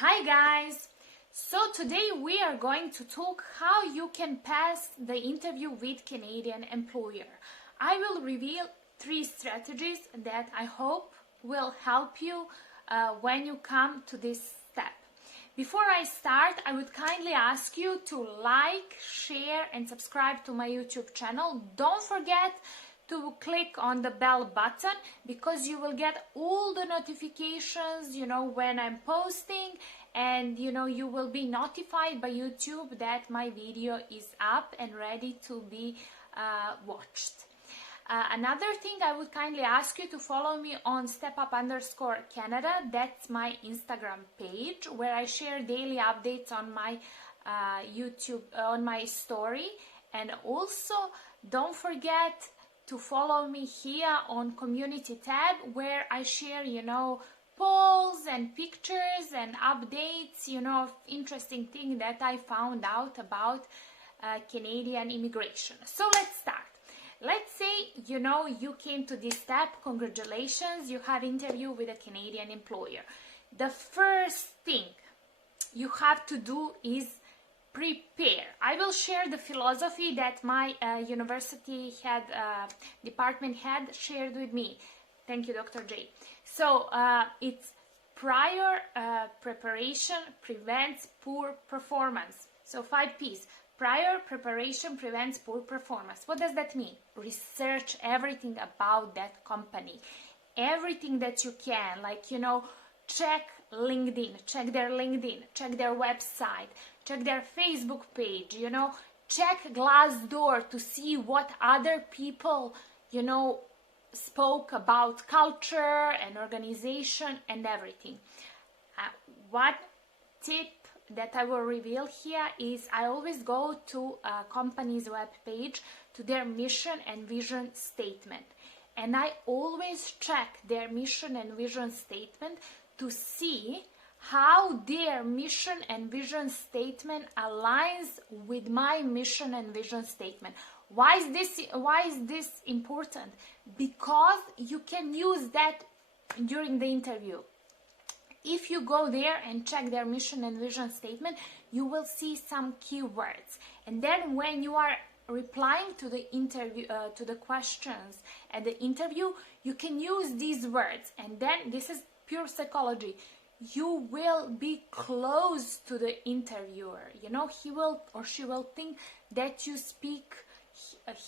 Hi guys! So today we are going to talk how you can pass the interview with Canadian employer. I will reveal 3 strategies that I hope will help you when you come to this step. Before I start, I would kindly ask you to like, share and subscribe to my YouTube channel. Don't forget to click on the bell button because you will get all the notifications, when I'm posting, and you will be notified by YouTube that my video is up and ready to be watched. Another thing, I would kindly ask you to follow me on stepup_Canada. That's my Instagram page where I share daily updates on my YouTube, on my story. And also don't forget to follow me here on community tab where I share, polls and pictures and updates, interesting thing that I found out about Canadian immigration. So let's start. Let's say, you came to this step. Congratulations, you have interview with a Canadian employer. The first thing you have to do is prepare. I will share the philosophy that my university head, department head shared with me. Thank you, Dr. J. So it's prior preparation prevents poor performance. So 5 P's. Prior preparation prevents poor performance. What does that mean? Research everything about that company. Everything that you can, check LinkedIn, check their LinkedIn, check their website, check their Facebook page, check Glassdoor to see what other people, spoke about culture and organization and everything. One tip that I will reveal here is I always go to a company's web page, to their mission and vision statement. And I always check their mission and vision statement to see how their mission and vision statement aligns with my mission and vision statement. Why is this important? Because you can use that during the interview. If you go there and check their mission and vision statement, you will see some keywords. And then when you are replying to the interview, to the questions at the interview, you can use these words. And then this is pure psychology. You will be close to the interviewer. He will or she will think that you speak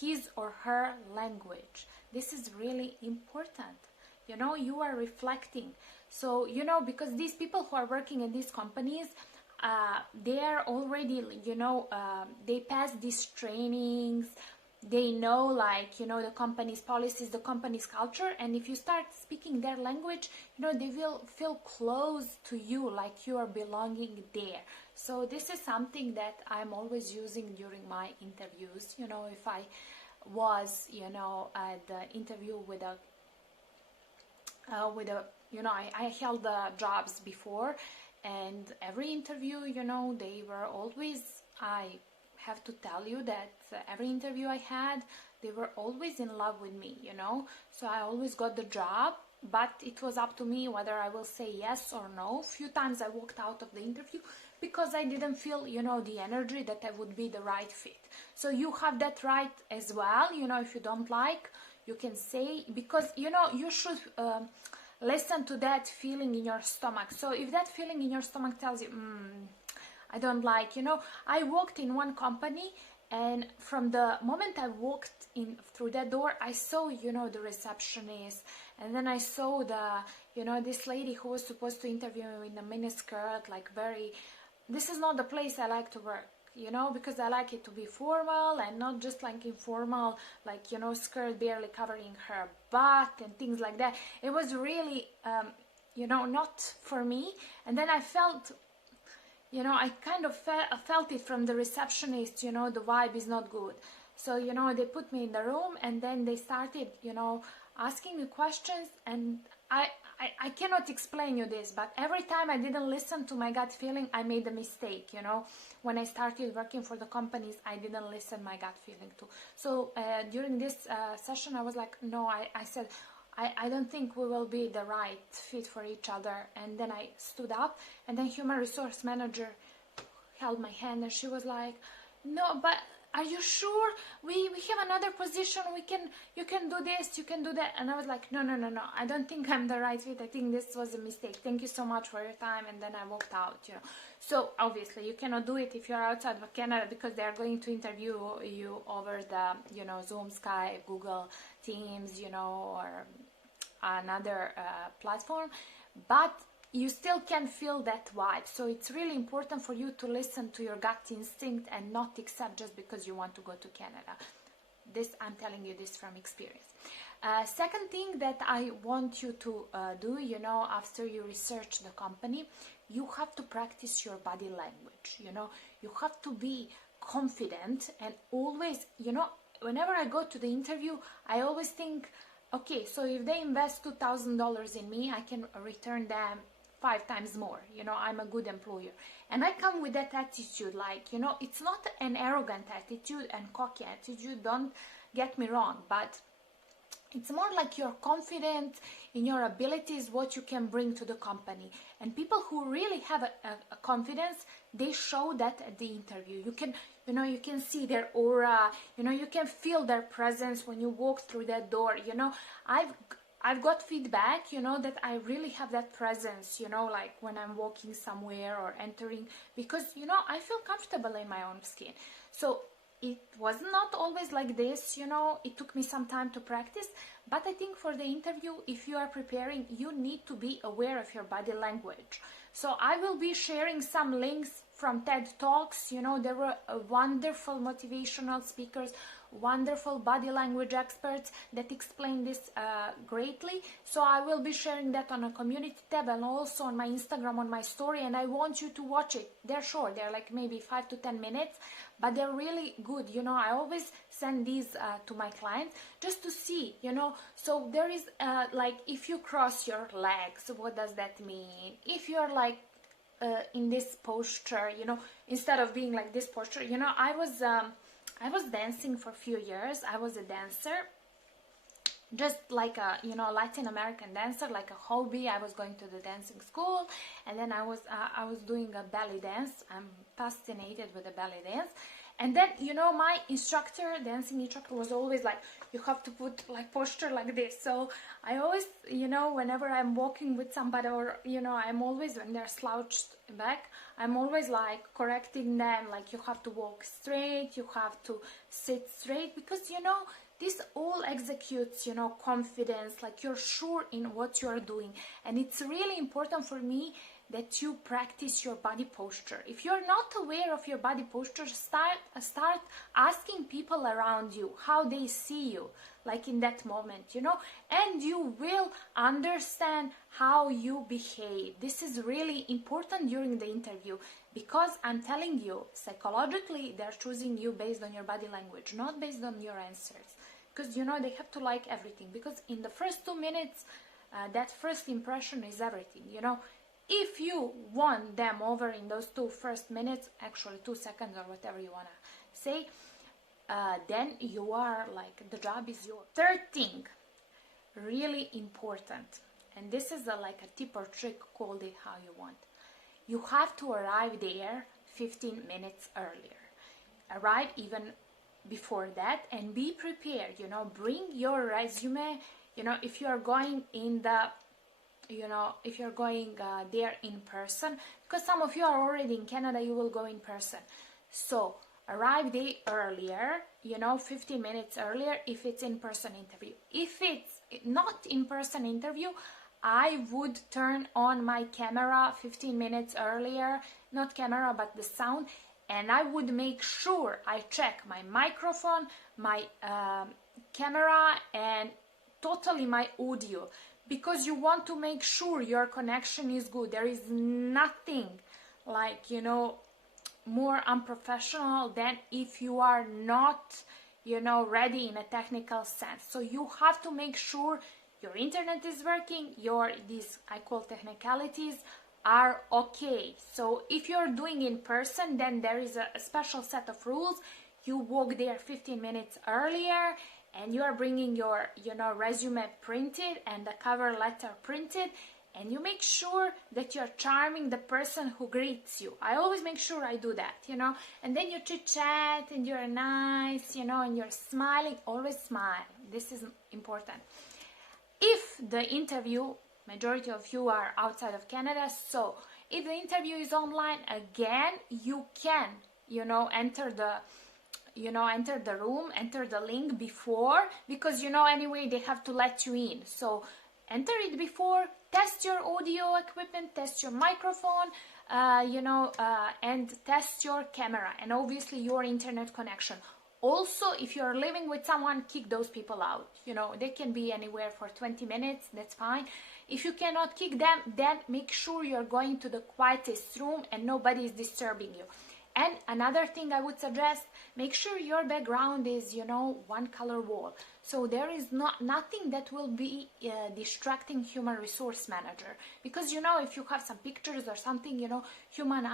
his or her language. This is really important. You are reflecting. So, because these people who are working in these companies, they are already, they pass these trainings, they know, the company's policies, the company's culture, and if you start speaking their language, they will feel close to you, like you are belonging there. So this is something that I'm always using during my interviews. If I was, at the interview with a I held the jobs before, and every interview, they were always, I have to tell you that every interview I had, they were always in love with me, so I always got the job, but it was up to me whether I will say yes or no. A few times I walked out of the interview because I didn't feel, the energy that I would be the right fit. So you have that right as well. If you don't like, you can say, because you should listen to that feeling in your stomach. So if that feeling in your stomach tells you, I don't like, I worked in one company, and from the moment I walked in through that door, I saw, the receptionist, and then I saw the, this lady who was supposed to interview me in a miniskirt, this is not the place I like to work. Because I like it to be formal and not just informal, skirt barely covering her butt and things like that. It was really, not for me. And then I felt, I kind of felt it from the receptionist, the vibe is not good. So, they put me in the room, and then they started, asking me questions, and I cannot explain you this, but every time I didn't listen to my gut feeling, I made a mistake, When I started working for the companies, I didn't listen my gut feeling too. So during this session, I was like, no, I said, I don't think we will be the right fit for each other. And then I stood up, and then human resource manager held my hand, and she was like, no, but are you sure? We have another position. You can do this, you can do that. And I was like, no, I don't think I'm the right fit. I think this was a mistake. Thank you so much for your time. And then I walked out, you know. So obviously you cannot do it if you're outside of Canada, because they are going to interview you over the, you know, Zoom, Skype, Google Teams, you know, or another platform. But you still can feel that vibe. So it's really important for you to listen to your gut instinct and not accept just because you want to go to Canada. This, I'm telling you this from experience. Second thing that I want you to do, you know, after you research the company, you have to practice your body language. You know, you have to be confident, and always, you know, whenever I go to the interview, I always think, okay, so if they invest $2,000 in me, I can return them 5 times more. You know, I'm a good employer. And I come with that attitude, like, you know, it's not an arrogant attitude and cocky attitude, don't get me wrong, but it's more like you're confident in your abilities, what you can bring to the company. And people who really have a confidence, they show that at the interview. You can, you know, you can see their aura, you know, you can feel their presence when you walk through that door. You know, I've got feedback, you know, that I really have that presence, you know, like when I'm walking somewhere or entering, because, you know, I feel comfortable in my own skin. So it was not always like this, you know, it took me some time to practice, but I think for the interview, if you are preparing, you need to be aware of your body language. So I will be sharing some links from TED Talks. You know, there were wonderful motivational speakers, wonderful body language experts that explain this greatly. So I will be sharing that on a community tab and also on my Instagram, on my story, and I want you to watch it. They're short, they're like maybe 5 to 10 minutes, but they're really good. You know, I always send these to my clients just to see, you know. So there is like, if you cross your legs, what does that mean? If you're like in this posture, you know, instead of being like this posture, you know, I was dancing for a few years. I was a dancer, just like a, you know, Latin American dancer, like a hobby. I was going to the dancing school, and then I was doing a belly dance. I'm fascinated with the belly dance. And then, you know, my dancing instructor was always like, you have to put like posture like this. So I always, you know, whenever I'm walking with somebody, or, you know, I'm always, when they're slouched back, I'm always like correcting them, like, you have to walk straight, you have to sit straight, because, you know, this all executes, you know, confidence, like you're sure in what you're doing. And it's really important for me that you practice your body posture. If you're not aware of your body posture, start asking people around you how they see you, like in that moment, you know, and you will understand how you behave. This is really important during the interview, because I'm telling you, psychologically, they're choosing you based on your body language, not based on your answers. Because, you know, they have to like everything, because in the first 2 minutes, that first impression is everything, you know. If you won them over in those first 2 minutes, actually 2 seconds or whatever you want to say, then you are like, the job is yours. Third thing, really important, and this is like a tip or trick, call it how you want. You have to arrive there 15 minutes earlier. Arrive even before that, and be prepared, you know, bring your resume, you know, if you are going in the, you know, if you're going there in person, because some of you are already in Canada, you will go in person. So arrive there earlier, you know, 15 minutes earlier if it's in-person interview. If it's not in-person interview, I would turn on my camera 15 minutes earlier, not camera, but the sound, and I would make sure I check my microphone, my camera, and totally my audio, because you want to make sure your connection is good. There is nothing like, you know, more unprofessional than if you are not, you know, ready in a technical sense. So you have to make sure your internet is working, these, I call technicalities, are okay. So if you're doing in person, then there is a special set of rules. You walk there 15 minutes earlier, and you are bringing your resume printed and the cover letter printed, and you make sure that you're charming the person who greets you. I always make sure I do that, and then you chit chat and you're nice, and you're smiling. Always smile. This is important. If the interview, majority of you are outside of Canada, so if the interview is online, again, you can, enter the room, enter the link before, because anyway they have to let you in. So enter it before, test your audio equipment, test your microphone, and test your camera and obviously your internet connection. Also, if you're living with someone, kick those people out. They can be anywhere for 20 minutes, that's fine. If you cannot kick them, then make sure you're going to the quietest room and nobody is disturbing you. And another thing I would suggest, make sure your background is, one color wall. So there is nothing that will be distracting human resource manager. Because, if you have some pictures or something, human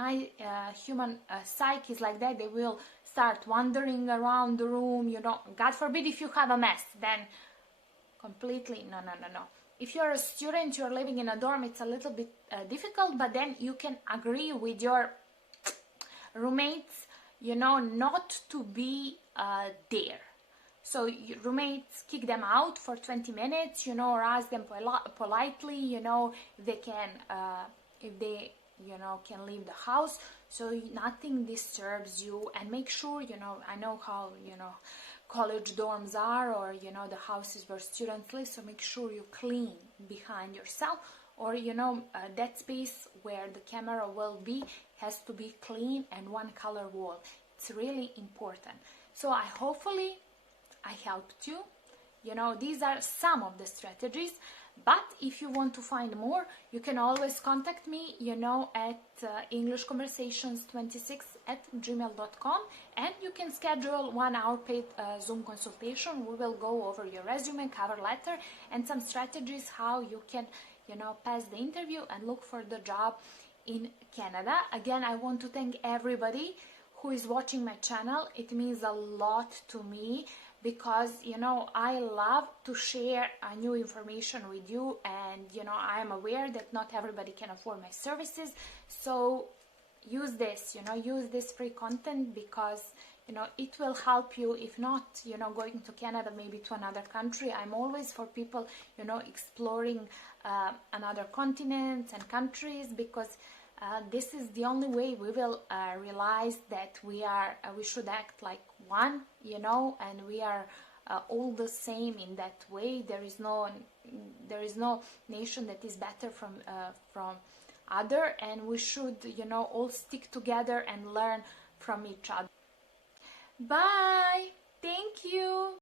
psyche is like that. They will start wandering around the room, God forbid if you have a mess, then completely, no. If you're a student, you're living in a dorm, it's a little bit difficult, but then you can agree with your roommates, not to be there. So your roommates, kick them out for 20 minutes, or ask them politely, if they can, can leave the house, so nothing disturbs you. And make sure, I know how, college dorms are, or, the houses where students live, so make sure you clean behind yourself, or, that space where the camera will be has to be clean and one color wall. It's really important. So hopefully I helped you. These are some of the strategies, but if you want to find more, you can always contact me, at englishconversations26@gmail.com, and you can schedule 1 hour paid Zoom consultation. We will go over your resume, cover letter, and some strategies how you can, pass the interview and look for the job in Canada. Again, I want to thank everybody who is watching my channel. It means a lot to me, because I love to share new information with you, and I am aware that not everybody can afford my services. So use this, use this free content, because it will help you. If not, going to Canada, maybe to another country. I'm always for people, exploring another continents and countries, because this is the only way we will realize that we should act like one, and we are all the same in that way. There is no nation that is better from other, and we should, all stick together and learn from each other. Bye. Thank you.